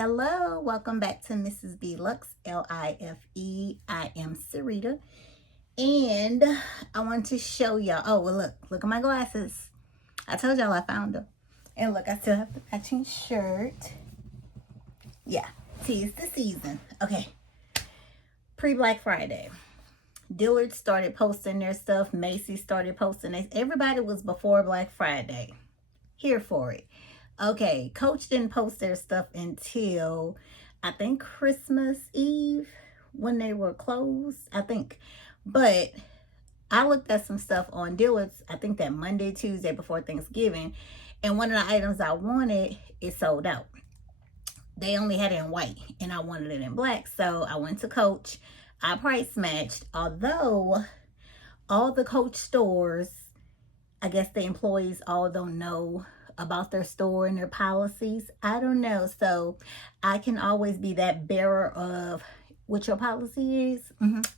Hello. Welcome back to Mrs. B Lux, L-I-F-E. I am Sarita. And I want to show y'all. Oh, well, look at my glasses. I told y'all I found them. And look, I still have the matching shirt. Yeah, tis the season. Okay. Pre-Black Friday. Dillard started posting their stuff. Macy's started posting theirs. Everybody was before Black Friday. Here for it. Okay, Coach didn't post their stuff until, I think, Christmas Eve when they were closed, I think. But I looked at some stuff on Dillard's, I think that Monday, Tuesday before Thanksgiving, and one of the items I wanted, it sold out. They only had it in white, and I wanted it in black, so I went to Coach. I price matched, although all the Coach stores, I guess the employees all don't know about their store and their policies. I don't know. So I can always be that bearer of what your policy is.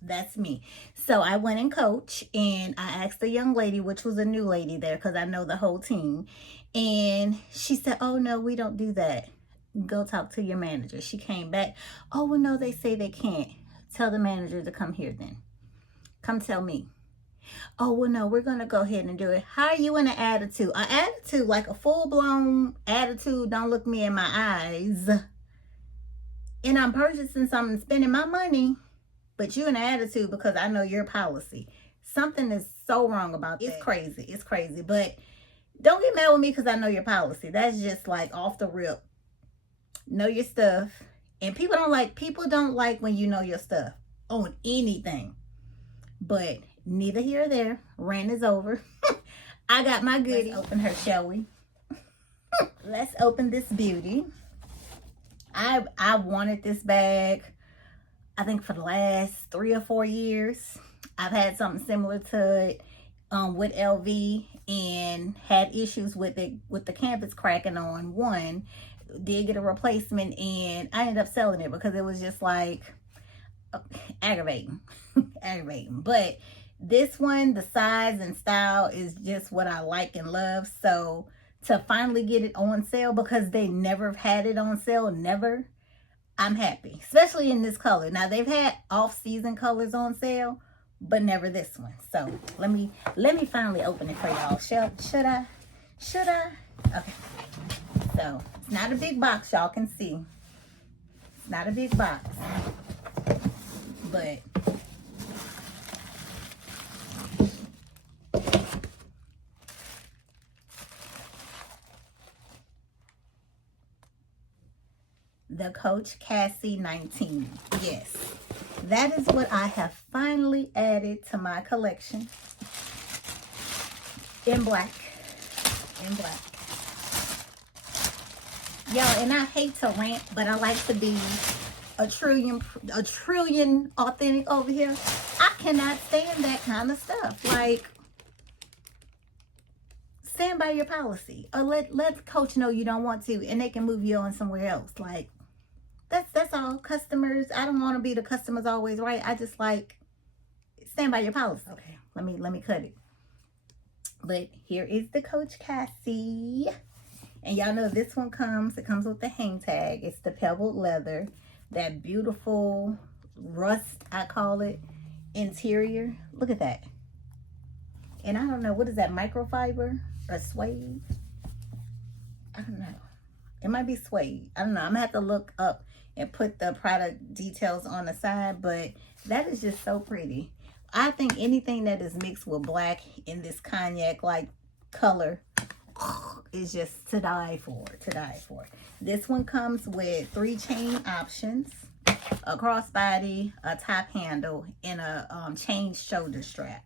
That's me. So I went in Coach and I asked the young lady, which was a new lady there because I know the whole team. And she said, oh, no, we don't do that. Go talk to your manager. She came back. Oh, well, no, they say they can't. Tell the manager to come here then. Come tell me. Oh, well, no, we're going to go ahead and do it. How are you in an attitude? An attitude, like a full-blown attitude, don't look me in my eyes. And I'm purchasing something, spending my money, but you in an attitude because I know your policy. Something is so wrong about that. It's crazy. It's crazy. But don't get mad with me because I know your policy. That's just like off the rip. Know your stuff. And people don't like when you know your stuff on anything. But neither here or there. Rant is over. I got my goodie. Let's open her, shall we? Let's open this beauty. I wanted this bag, I think, for the last 3 or 4 years. I've had something similar to it with LV and had issues with it, with the canvas cracking on one. Did get a replacement and I ended up selling it because it was just like aggravating. Aggravating. But this one, the size and style is just what I like and love. So to finally get it on sale, because they never had it on sale, never, I'm happy. Especially in this color. Now they've had off-season colors on sale, but never this one. So let me finally open it for y'all. Should I? Okay. So it's not a big box, y'all can see. It's not a big box. But the Coach Cassie 19. Yes, that is what I have finally added to my collection. In black. In black. Y'all, and I hate to rant, but I like to be a trillion authentic over here. I cannot stand that kind of stuff. Like, stand by your policy, or let Coach know you don't want to, and they can move you on somewhere else. Like, that's all. Customers, I don't want to be the customer's always right. I just like, stand by your policy. Okay, let me cut it. But here is the Coach Cassie. And y'all know this one it comes with the hang tag. It's the pebbled leather. That beautiful rust, I call it, interior. Look at that. And I don't know, what is that, microfiber or suede? I don't know. It might be suede. I don't know. I'm going to have to look up and put the product details on the side, but that is just so pretty. I think anything that is mixed with black in this cognac-like color is just to die for, This one comes with 3 chain options, a crossbody, a top handle, and a chain shoulder strap.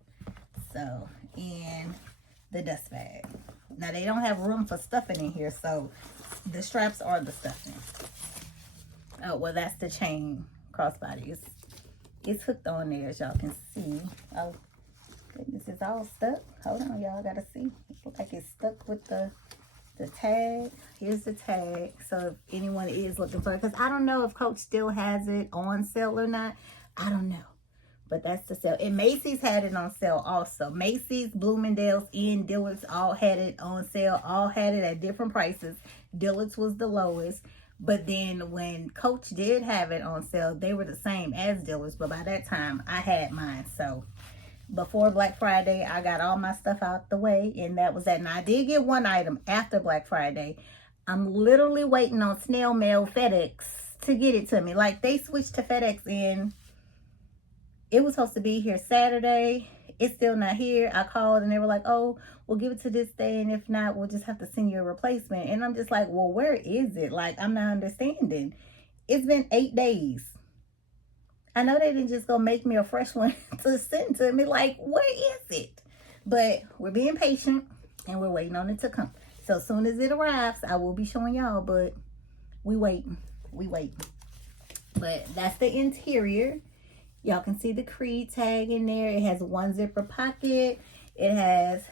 So, and the dust bag. Now, they don't have room for stuffing in here, so the straps are the stuffing. Oh, well, that's the chain crossbody. It's hooked on there, as y'all can see. Oh, goodness, it's all stuck. Hold on, y'all, gotta see. It looks like it's stuck with the tag. Here's the tag, so if anyone is looking for it, because I don't know if Coach still has it on sale or not. I don't know, but that's the sale. And Macy's had it on sale also. Macy's, Bloomingdale's, and Dillard's all had it on sale. All had it at different prices. Dillard's was the lowest, But then when Coach did have it on sale, they were the same as Dillard's, but by that time I had mine. So before Black Friday, I got all my stuff out the way, and that was that. And I did get one item after Black Friday. I'm literally waiting on snail mail FedEx to get it to me. Like, they switched to FedEx, and it was supposed to be here Saturday. It's still not here. I called and they were like, oh, we'll give it to this day, and if not, we'll just have to send you a replacement. And I'm just like, well, where is it? Like, I'm not understanding. It's been 8 days. I know they didn't just go make me a fresh one to send to me. Like, where is it? But we're being patient and we're waiting on it to come. So as soon as it arrives, I will be showing y'all, but we waiting. We waiting. But that's the interior. Y'all can see the Creed tag in there. It has one zipper pocket. It has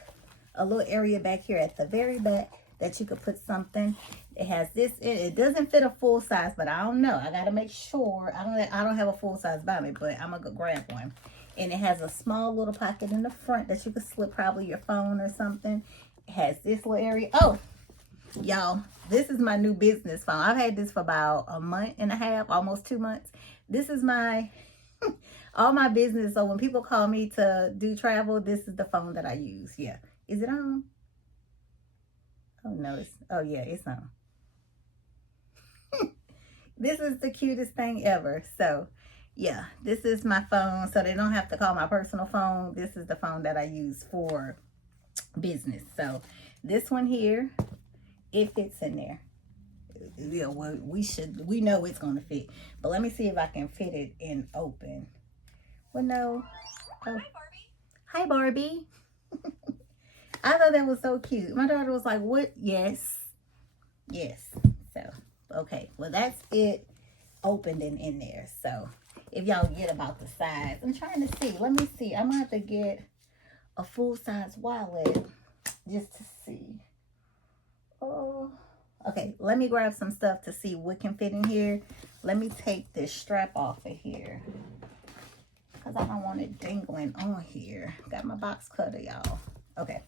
a little area back here at the very back that you could put something. It has this in it. It doesn't fit a full size, but I don't know. I gotta make sure. I don't have a full size by me, but I'm gonna go grab one. And it has a small little pocket in the front that you could slip probably your phone or something. It has this little area. Oh, y'all, this is my new business phone. I've had this for about a month and a half, almost 2 months. This is my all my business. So when people call me to do travel, this is the phone that I use. Yeah. Is it on? Oh no, yeah, it's on. This is the cutest thing ever. So yeah, this is my phone, so they don't have to call my personal phone. This is the phone that I use for business. So this one here, it fits in there. Yeah, well, we know it's gonna fit, but let me see if I can fit it in open. Well, no. Oh. Hi, Barbie. I thought that was so cute. My daughter was like, what? Yes. Yes. So, okay. Well, that's it opened and in there. So, if y'all get about the size. I'm trying to see. Let me see. I'm going to have to get a full-size wallet just to see. Oh. Okay. Let me grab some stuff to see what can fit in here. Let me take this strap off of here, because I don't want it dangling on here. Got my box cutter, y'all. Okay.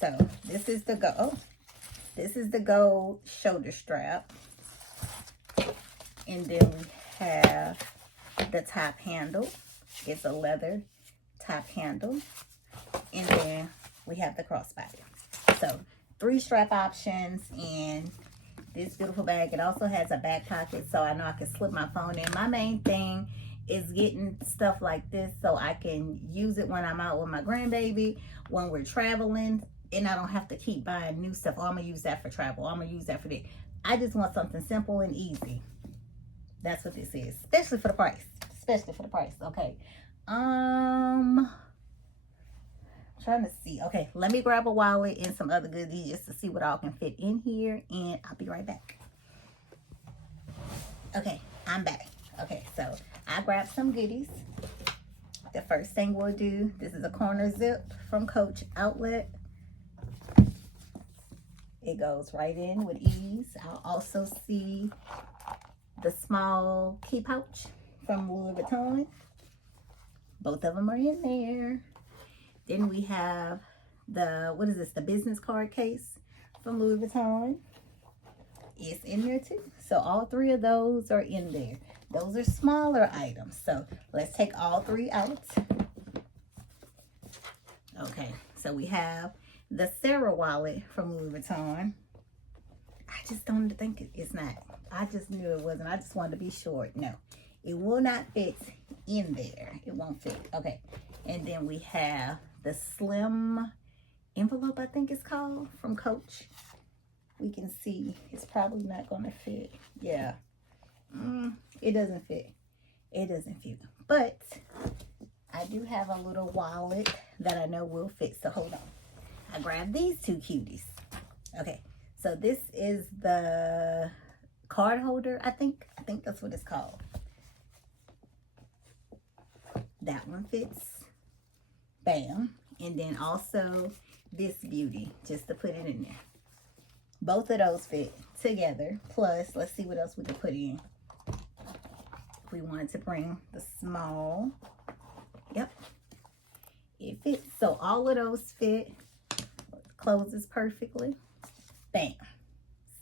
So this is the this is the gold shoulder strap, and then we have the top handle. It's a leather top handle, and then we have the crossbody. So 3 strap options in this beautiful bag. It also has a back pocket, so I know I can slip my phone in. My main thing is getting stuff like this so I can use it when I'm out with my grandbaby, when we're traveling, and I don't have to keep buying new stuff. Oh, I'm gonna use that for travel. I'm gonna use that for that. I just want something simple and easy. That's what this is, especially for the price. Especially for the price. Okay. Trying to see. Okay, let me grab a wallet and some other goodies just to see what all can fit in here, and I'll be right back. Okay, I'm back. Okay, so I grabbed some goodies. The first thing we'll do, this is a corner zip from Coach Outlet. It goes right in with ease. I'll also see the small key pouch from Louis Vuitton. Both of them are in there. Then we have the, what is this? The business card case from Louis Vuitton. It's in there too. So all 3 of those are in there. Those are smaller items. So let's take all 3 out. Okay, so we have the Sarah wallet from Louis Vuitton. I just don't think it's not. I just knew it wasn't. I just wanted to be sure. No, it will not fit in there. It won't fit. Okay, and then we have the slim envelope, I think it's called, from Coach. We can see it's probably not going to fit. Yeah. It doesn't fit. It doesn't fit. But I do have a little wallet that I know will fit. So hold on. I grabbed these 2 cuties. Okay. So this is the card holder, I think. I think that's what it's called. That one fits. Bam. And then also this beauty, just to put it in there. Both of those fit together. Plus, let's see what else we can put in. If we wanted to bring the small. Yep. It fits. So all of those fit. Closes perfectly. Bam.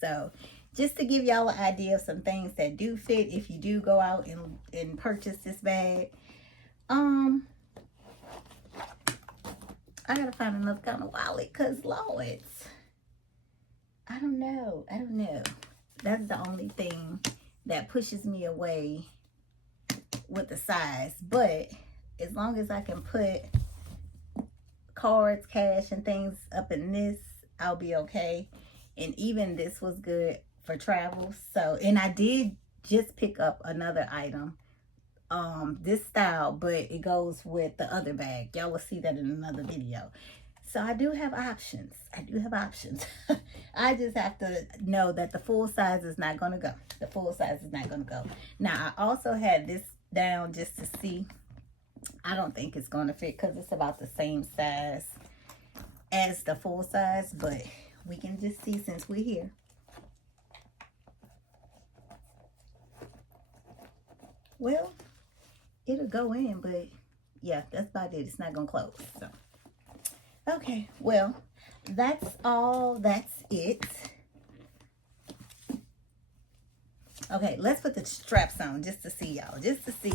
So just to give y'all an idea of some things that do fit if you do go out and purchase this bag. I gotta find another kind of wallet, because Lord, I don't know. That's the only thing that pushes me away with the size. But as long as I can put cards, cash, and things up in this, I'll be okay. And even this was good for travel. So, and I did just pick up another item, this style, but it goes with the other bag. Y'all will see that in another video. So I do have options. I just have to know that the full size is not going to go. Now, I also had this down just to see. I don't think it's going to fit because it's about the same size as the full size, but we can just see since we're here. Well, it'll go in, but yeah, that's about it. It's not going to close. So, okay, well, that's all. That's it. Okay, let's put the straps on just to see, y'all. Just to see,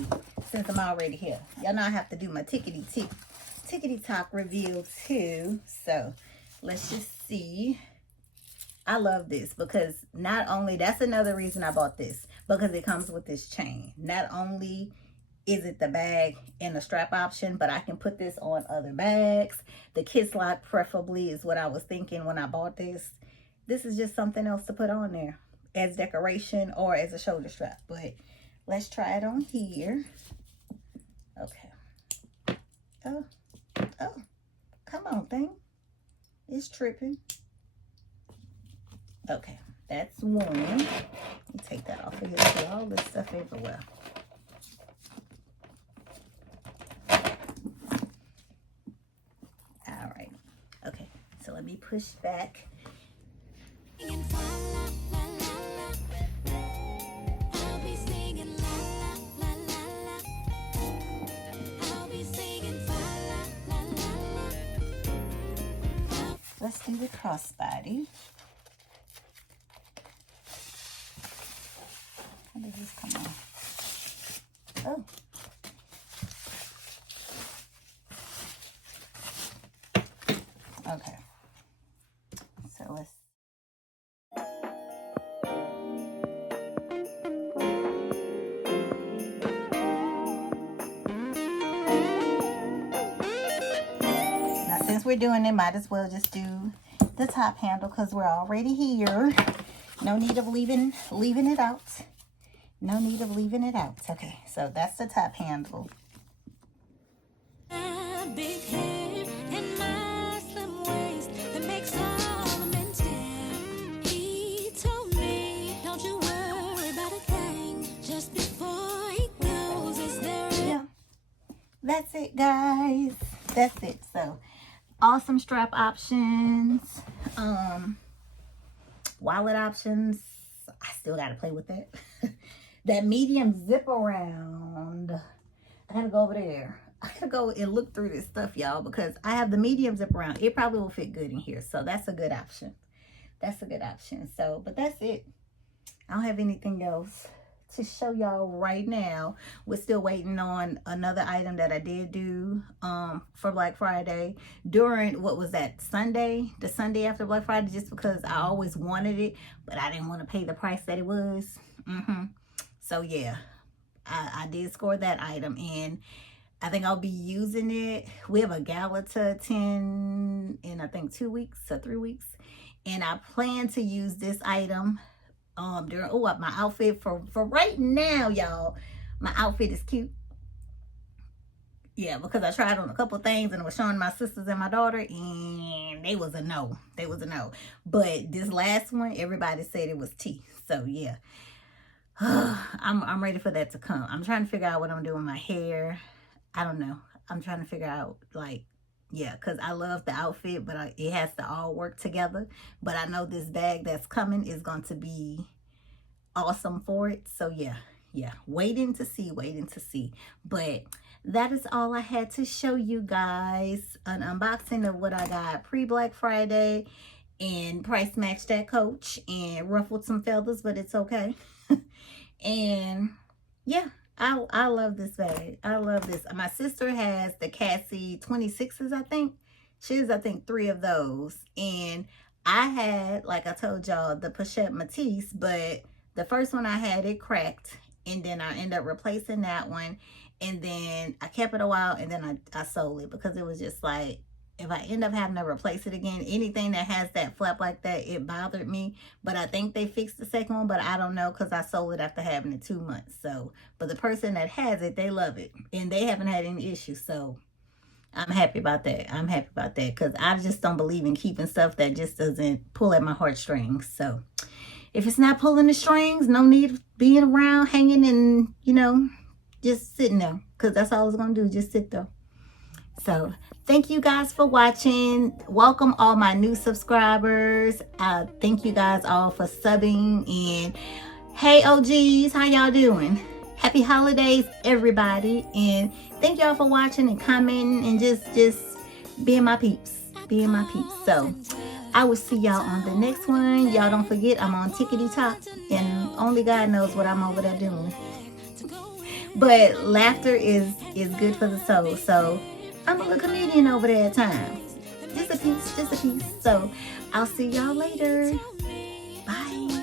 since I'm already here. Y'all know I have to do my tickety-talk review too. So, let's just see. I love this because not only, that's another reason I bought this, because it comes with this chain. Not only is it the bag and the strap option, but I can put this on other bags. The kiss lock preferably is what I was thinking when I bought this. This is just something else to put on there as decoration or as a shoulder strap. But let's try it on here. Okay. Oh, come on, thing. It's tripping. Okay, that's one. Let me take that off of here. See all this stuff everywhere. All right. Okay, so let me push back. Let's do the crossbody. How does this come on? Oh. Okay. So let's. Now, since we're doing it, might as well just do the top handle because we're already here. No need of leaving it out. No need of leaving it out. Okay, so that's the top handle. Big hair and my slim waist that makes all the men stare. He told me, don't you worry about a thing. Just before he goes, is there? Yeah, that's it, guys. That's it. So, awesome strap options. Wallet options. I still got to play with that. That medium zip around. I gotta go over there. I gotta go and look through this stuff, y'all, because I have the medium zip around. It probably will fit good in here. So that's a good option. So, but that's it. I don't have anything else to show y'all right now. We're still waiting on another item that I did do for Black Friday during, what was that, Sunday? The Sunday after Black Friday, just because I always wanted it, but I didn't want to pay the price that it was. So yeah, I did score that item, and I think I'll be using it. We have a gala to attend in, I think, 2 weeks or 3 weeks, and I plan to use this item during my outfit for right now, y'all. My outfit is cute. Yeah, because I tried on a couple things and I was showing my sisters and my daughter, and they was a no. But this last one, everybody said it was tea. So yeah. I'm ready for that to come. I'm trying to figure out what I'm doing with my hair. I don't know. I'm trying to figure out, like, yeah, because I love the outfit, but it has to all work together. But I know this bag that's coming is going to be awesome for it. So yeah, waiting to see. But that is all I had to show you guys. An unboxing of what I got pre-Black Friday. and price matched that coach and ruffled some feathers, but it's okay. And yeah, I love this bag. I love this. My sister has the Cassie 26s, I think. She has, I think, 3 of those. And I had, like I told y'all, the Pochette Matisse, but the first one I had, it cracked. And then I ended up replacing that one. And then I kept it a while, and then I sold it because it was just like, if I end up having to replace it again, anything that has that flap like that, it bothered me. But I think they fixed the second one, but I don't know because I sold it after having it 2 months. So, but the person that has it, they love it. And they haven't had any issues. So I'm happy about that. I'm happy about that because I just don't believe in keeping stuff that just doesn't pull at my heartstrings. So if it's not pulling the strings, no need of being around, hanging and, you know, just sitting there. Because that's all I was going to do, just sit there. So thank you guys for watching. Welcome all my new subscribers. Thank you guys all for subbing. And hey OGs, how y'all doing? Happy holidays, everybody. And thank y'all for watching and commenting and just being my peeps. Being my peeps. So I will see y'all on the next one. Y'all don't forget I'm on Tickety Top. And only God knows what I'm over there doing. But laughter is good for the soul. So I'm a little comedian over there at times. Just a piece, just a piece. So I'll see y'all later. Bye.